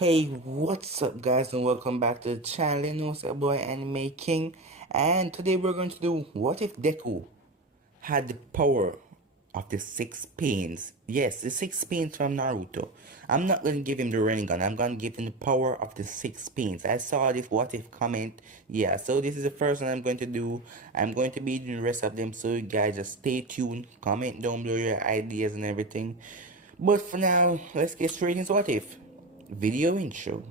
Hey, what's up, guys, and welcome back to the channel. You know, it's your boy Anime King, and today we're going to do what if Deku had the power of the six pains. Yes, the six pains from Naruto. I'm not gonna give him the Rinnegan. I'm gonna give him the power of the six pains. I saw this what if comment. Yeah, so this is the first one I'm going to do. I'm going to be doing the rest of them. So you guys just stay tuned. Comment down below your ideas and everything. But for now, let's get straight into what if. Video intro.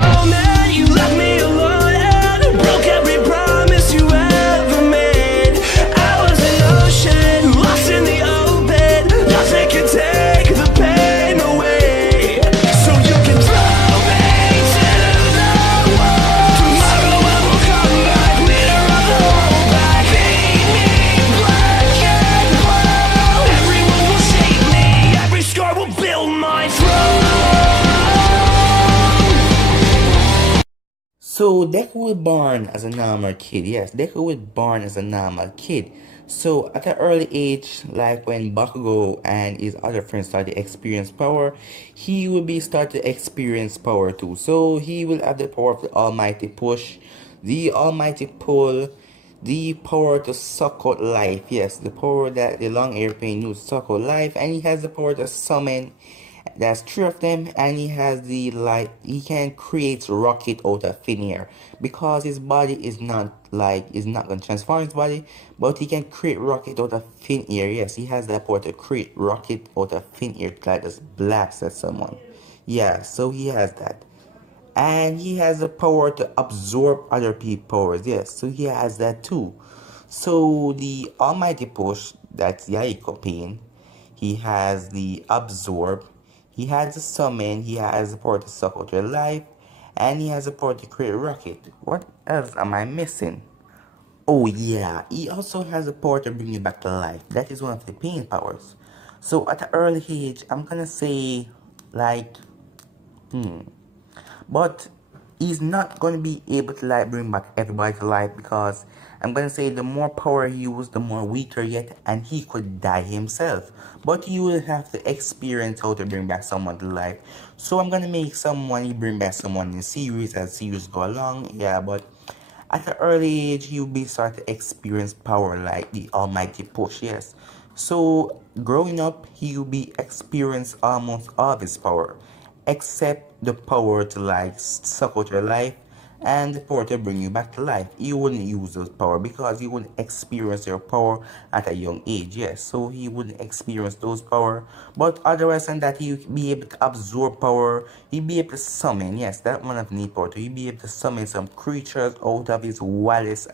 Oh man, you left me alone and broke every promise you ever made. I was an ocean, lost in the open. Nothing can take the pain away. So you can throw me to the wall. Tomorrow I will come back, leader of the whole pack. Paint me black and blue. Everyone will shake me, every scar will build my throne. So Deku was born as a normal kid. Yes, Deku was born as a normal kid. So at an early age, like when Bakugo and his other friends started to experience power, he will be start to experience power too. So he will have the power of the almighty push, the almighty pull, the power to suck out life. Yes, the power that the long airplane used to suck out life, and he has the power to summon. That's three of them, and he has the like he can create rocket out of thin air because his body is not gonna transform his body, but he can create rocket out of thin air. Yes, he has that power to create rocket out of thin air that just blast at someone. Yeah, so he has that. And he has the power to absorb other people's powers. Yes, so he has that too. So the almighty push, that's Yaiko pain. He has the absorb. He has the summon. He has the power to suck out your life. And he has the power to create a rocket. What else am I missing? Oh yeah, he also has the power to bring you back to life. That is one of the pain powers. So at an early age, I'm gonna say like but he's not going to be able to like bring back everybody to life because I'm going to say the more power he uses, the more weaker yet, and he could die himself. But you will have to experience how to bring back someone to life. So I'm going to make someone, you bring back someone in the series as series go along. Yeah, but at an early age, you'll be start to experience power like the almighty push, yes. So growing up, he'll be experience almost all of his power except the power to like suck out your life and the power to bring you back to life. You wouldn't use those power because you wouldn't experience your power at a young age. Yes, so he wouldn't experience those power. But otherwise than that, he'd be able to absorb power. He'd be able to summon. Yes, that one of need power too. He'd be able to summon some creatures out of his wildest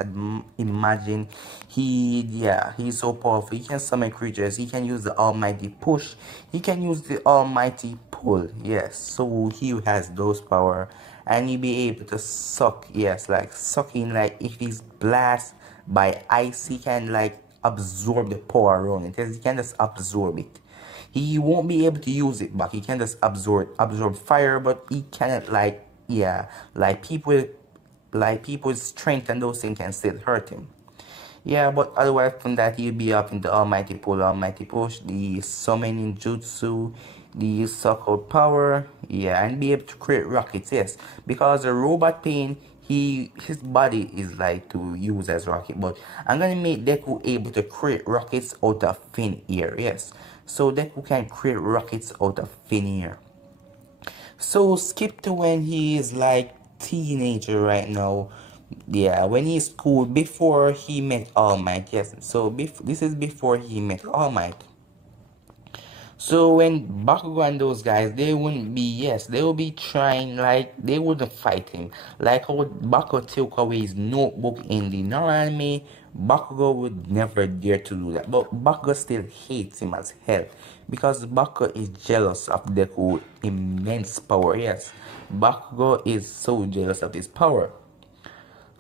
imagine. He's so powerful. He can summon creatures. He can use the almighty push. He can use the almighty pull. Yes, so he has those power, and he'll be able to suck. Yes, like sucking. Like if he's blast by ice, he can like absorb the power around it. He can just absorb it. He won't be able to use it back. He can just absorb fire, but he cannot like people's strength and those things can still hurt him. Yeah, but otherwise from that, you'll be up in the Almighty Pull, Almighty Push, the Summoning Jutsu, the Suck Out Power, yeah, and be able to create rockets, yes. Because the Robot Pain, his body is like to use as rocket, but I'm gonna make Deku able to create rockets out of thin air, yes. So Deku can create rockets out of thin air. So skip to when he is like teenager right now. Yeah, when he's cool before he met All Might. Yes, so this is before he met All Might. So when Bakugo and those guys, they wouldn't be, yes, they will be trying, like, they wouldn't fight him. Like how Bakugo took away his notebook in the normal anime, Bakugo would never dare to do that. But Bakugo still hates him as hell. Because Bakugo is jealous of Deku's immense power, yes. Bakugo is so jealous of his power.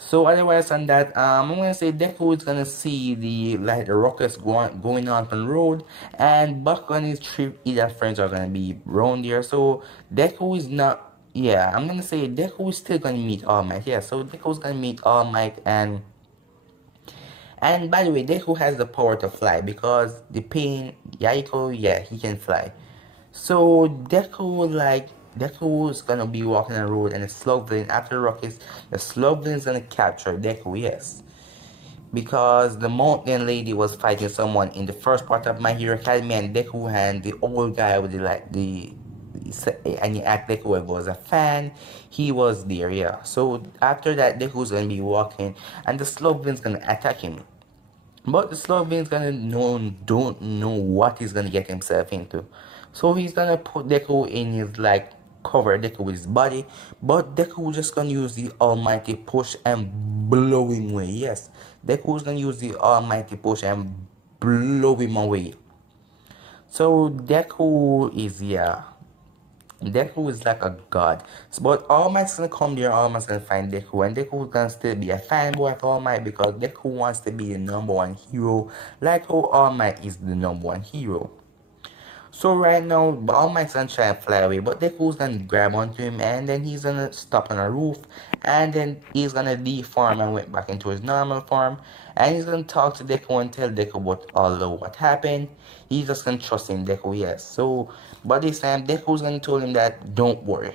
So otherwise than that, I'm gonna say Deku is gonna see the rockets going on the road, and Buck and his three either friends are gonna be around there. So Deku is not. Yeah, I'm gonna say Deku is still gonna meet All Might. Yeah, so Deku's gonna meet All Might, and by the way, Deku has the power to fly because the pain Yaiko, yeah, he can fly. So Deku like Deku is gonna be walking on the road and the slow villain after the rockets, the slow villain is gonna capture Deku, yes. Because the mountain lady was fighting someone in the first part of My Hero Academy, and Deku and the old guy with the like and he act like whoever was a fan, he was there, yeah. So after that, Deku's gonna be walking, and the Sloven's gonna attack him. But the Sloven's gonna don't know what he's gonna get himself into. So he's gonna put Deku in his like cover Deku with his body, but Deku just gonna use the almighty push and blow him away. Yes, Deku's gonna use the almighty push and blow him away. So Deku is, yeah. Deku is like a god. So, but All Might's gonna come there, All Might's gonna find Deku, and Deku's gonna still be a fanboy of All Might because Deku wants to be the number one hero, like how All Might is the number one hero. So right now, All Might's gonna try and fly away, but Deku's gonna grab onto him, and then he's gonna stop on a roof, and then he's gonna deform and went back into his normal form, and he's gonna talk to Deku and tell Deku about all of what happened. He's just gonna trust in Deku, yes. So, but this time, Deku's gonna tell him that don't worry,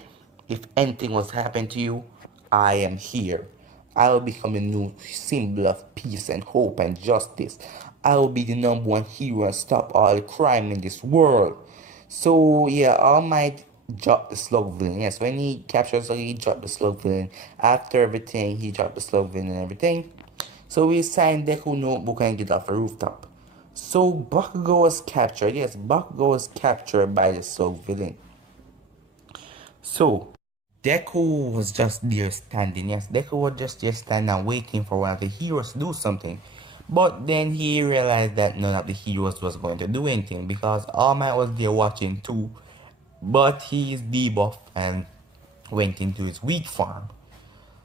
if anything was happening to you, I am here. I will become a new symbol of peace and hope and justice. I will be the number one hero and stop all the crime in this world. So yeah, All Might dropped the slug villain. Yes, when he captures her, he dropped the slug villain. After everything, he dropped the slug villain and everything. So we signed Deku notebook and get off the rooftop. So Bakugo was captured. Yes, Bakugo was captured by the slug villain. So Deku was just there standing. Yes, Deku was just there standing waiting for one of the heroes to do something. But then he realized that none of the heroes was going to do anything because All Might was there watching too. But he is debuffed and went into his weak form.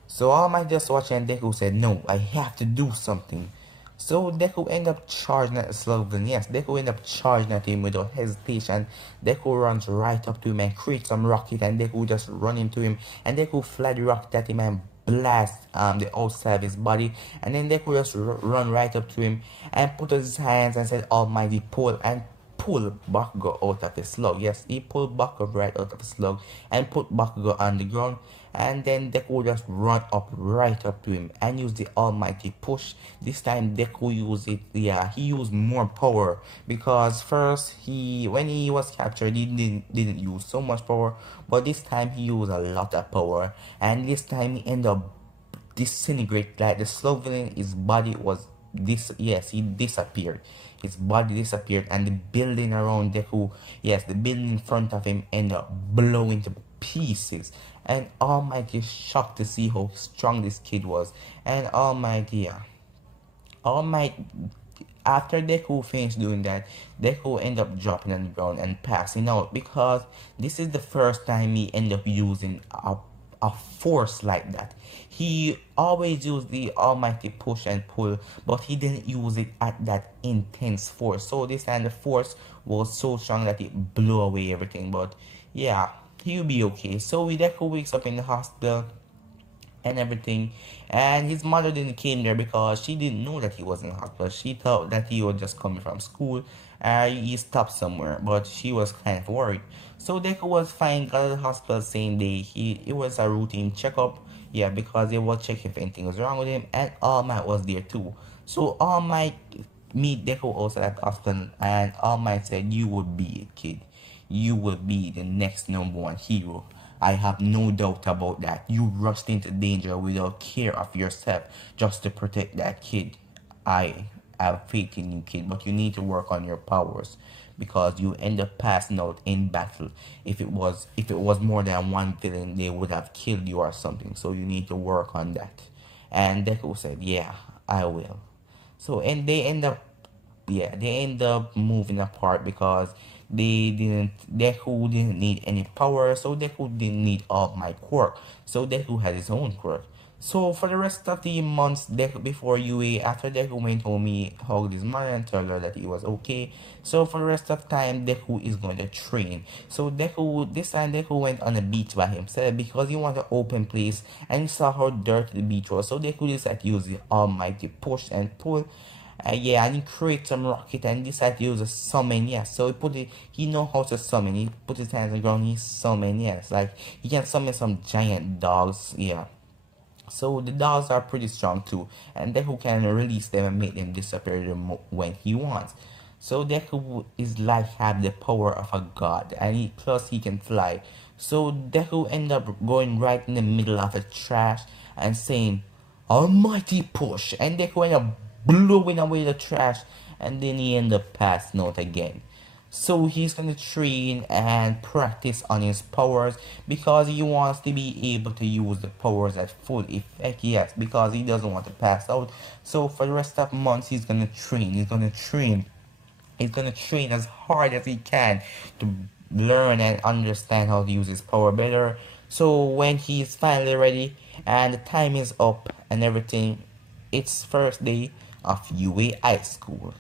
So All Might just watched and Deku said, no, I have to do something. So Deku ended up charging at Slogan. Yes, Deku ended up charging at him without hesitation. Deku runs right up to him and creates some rocket, and Deku just run into him, and Deku fly the rocket at him and blast the outside of his body, and then Deku just run right up to him and put out his hands and said Almighty pull, and pull Bakugo out of the slug. Yes, he pulled Bakugo right out of the slug and put Bakugo on the ground. And then Deku just run up right up to him and use the almighty push. This time Deku used it, yeah, he used more power because first when he was captured he didn't use so much power, but this time he used a lot of power, and this time he ended up disintegrate like the slug villain. His body was he disappeared. His body disappeared, and the building around Deku, yes, the building in front of him ended up blowing to pieces. And Almighty is shocked to see how strong this kid was. And Almighty, yeah, Almighty, after Deku finished doing that, Deku ended up dropping on the ground and passing out because this is the first time he ended up using a force like that. He always used the almighty push and pull, but he didn't use it at that intense force. So this time the force was so strong that it blew away everything. But yeah, he'll be okay. So Deku wakes up in the hospital and everything, and his mother didn't came there because she didn't know that he was in the hospital. She thought that he was just coming from school, he stopped somewhere, but she was kind of worried. So Deku was fine, got to the hospital same day. It was a routine checkup, yeah, because they will check if anything was wrong with him, and All Might was there too. So All Might meet Deku also at the hospital, and All Might said, you will be a kid, you will be the next number one hero. I have no doubt about that. You rushed into danger without care of yourself just to protect that kid. I have faith in you, kid, but you need to work on your powers because you end up passing out in battle. If it was more than one villain, they would have killed you or something. So you need to work on that. And Deku said, yeah, I will. So and they end up moving apart because Deku didn't need any power, so Deku didn't need all my quirk, so Deku had his own quirk. So for the rest of the months, before UA, after Deku went home, he hugged his mother and told her that he was okay. So for the rest of time, Deku is going to train. So this time Deku went on a beach by himself because he wanted an open place and he saw how dirty the beach was. So Deku decided to use the almighty push and pull, Yeah, and he creates some rocket and decide to use a summon, yeah. So he know how to summon. He put his hands on the ground, he summon, yes. Like, he can summon some giant dogs, yeah. So the dogs are pretty strong too, and Deku can release them and make them disappear when he wants. So Deku is like have the power of a god, and plus he can fly. So Deku end up going right in the middle of the trash and saying, "Almighty push!" And Deku end up blowing away the trash, and then he end up passing out again. So he's gonna train and practice on his powers because he wants to be able to use the powers at full effect, yes, because he doesn't want to pass out. So for the rest of months he's gonna train, he's gonna train as hard as he can to learn and understand how to use his power better. So when he's finally ready and the time is up and everything, it's first day of UA High School.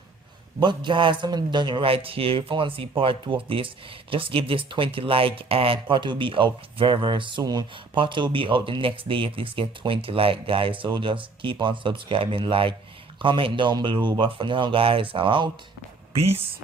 But guys, I'm done it right here. If you want to see part 2 of this, just give this 20 like, and part 2 will be out very soon. Part 2 will be out the next day if this get 20 like, guys. So just keep on subscribing, like, comment down below. But for now guys, I'm out. Peace.